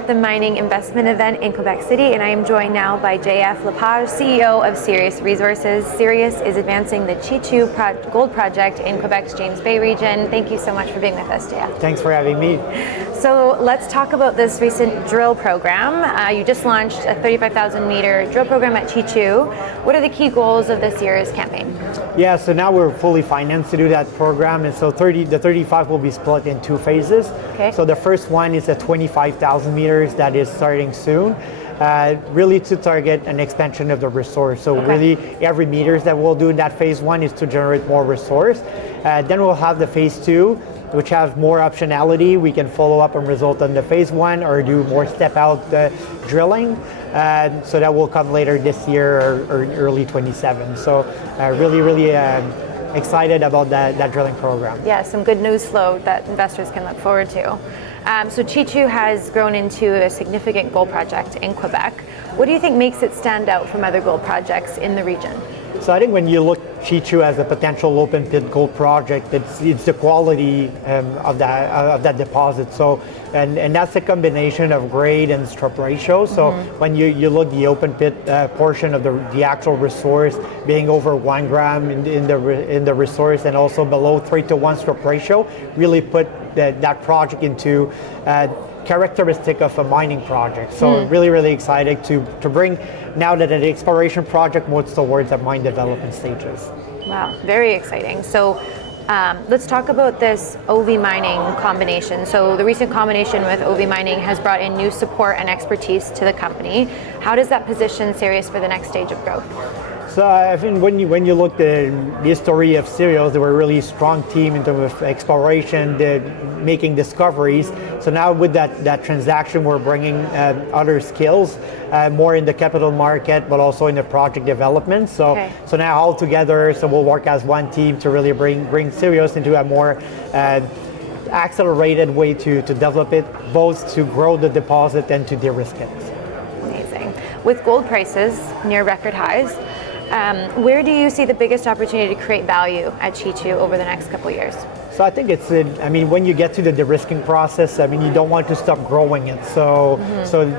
at the mining investment event in Quebec City, and I am joined now by Jean-Félix Lepage, CEO of Sirios Resources. Sirios is advancing the Cheechoo Gold Project in Quebec's James Bay region. Thank you so much for being with us, Jean. Thanks for having me. So let's talk about this recent drill program. You just launched a 35,000 meter drill program at Cheechoo. What are the key goals of this year's campaign? Yeah, so now we're fully financed to do that program, and so the 35 will be split in two phases. Okay. So the first one is a 25,000 meters that is starting soon, really to target an expansion of the resource. So really every meters that we'll do in that phase one is to generate more resource. Then we'll have the phase two, which has more optionality. We can follow up and result on the phase one or do more step out drilling. So that will come later this year or early 27. So really excited about that drilling program. Yeah, some good news flow that investors can look forward to. So Cheechoo has grown into a significant gold project in Quebec. What do you think makes it stand out from other gold projects in the region? So I think when you look Cheechoo as a potential open pit gold project, it's the quality of that deposit. So and that's a combination of grade and strip ratio. So when you look the open pit portion of the actual resource being over 1 gram in the resource and also below 3-to-1 strip ratio, really put that project into characteristic of a mining project. So really excited to bring now that an exploration project moves towards the mine development stages. Wow, very exciting. So let's talk about this OVI Mining combination. So the recent combination with OVI Mining has brought in new support and expertise to the company. How does that position Sirios for the next stage of growth? So I think when you look at the history of Sirios, they were a really strong team in terms of exploration, making discoveries. So now with that transaction, we're bringing other skills, more in the capital market, but also in the project development. So now all together, so we'll work as one team to really bring Sirios into a more accelerated way to develop it, both to grow the deposit and to de-risk it. Amazing. With gold prices near record highs, where do you see the biggest opportunity to create value at Cheechoo over the next couple of years? So I think when you get to the de-risking process, you don't want to stop growing it. So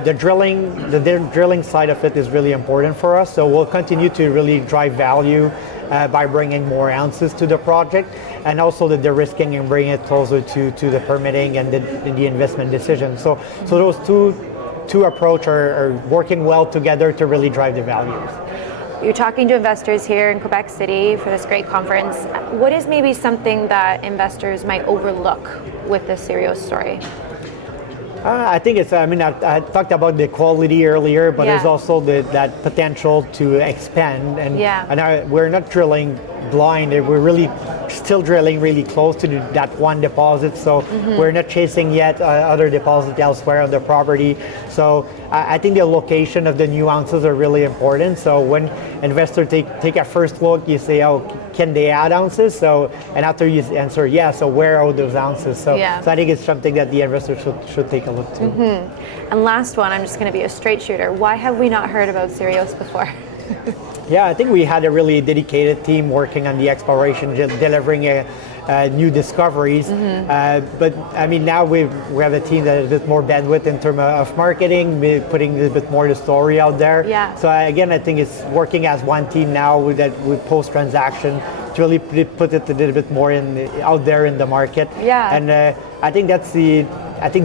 the drilling side of it is really important for us. So we'll continue to really drive value by bringing more ounces to the project, and also the de-risking and bringing it closer to the permitting and the investment decision. So those two approaches are working well together to really drive the values. You're talking to investors here in Quebec City for this great conference. What is maybe something that investors might overlook with the Sirios story? I think it's, I talked about the quality earlier, but there's also that potential to expand. And we're not drilling blind, we're really still drilling really close to that one deposit. So we're not chasing yet other deposits elsewhere on the property. So I think the location of the new ounces are really important. So when investors take a first look, you say, oh, can they add ounces? So, and after you answer, yeah, so where are those ounces? So I think it's something that the investors should take a look to. And last one, I'm just going to be a straight shooter. Why have we not heard about Sirios before? Yeah, I think we had a really dedicated team working on the exploration, delivering new discoveries. But now we have a team that has a bit more bandwidth in terms of marketing, putting a bit more the story out there. So again, I think it's working as one team now with post-transaction to really put it a little bit more out there in the market. And I think that's the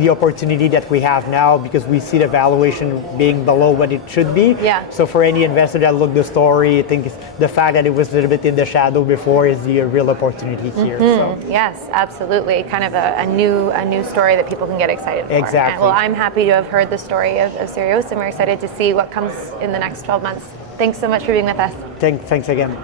opportunity that we have now, because we see the valuation being below what it should be. So for any investor that looked the story, I think the fact that it was a little bit in the shadow before is the real opportunity here. So. Yes, absolutely. Kind of a new story that people can get excited for. Exactly. And, well, I'm happy to have heard the story of Sirios, and we're excited to see what comes in the next 12 months. Thanks so much for being with us. Thanks again.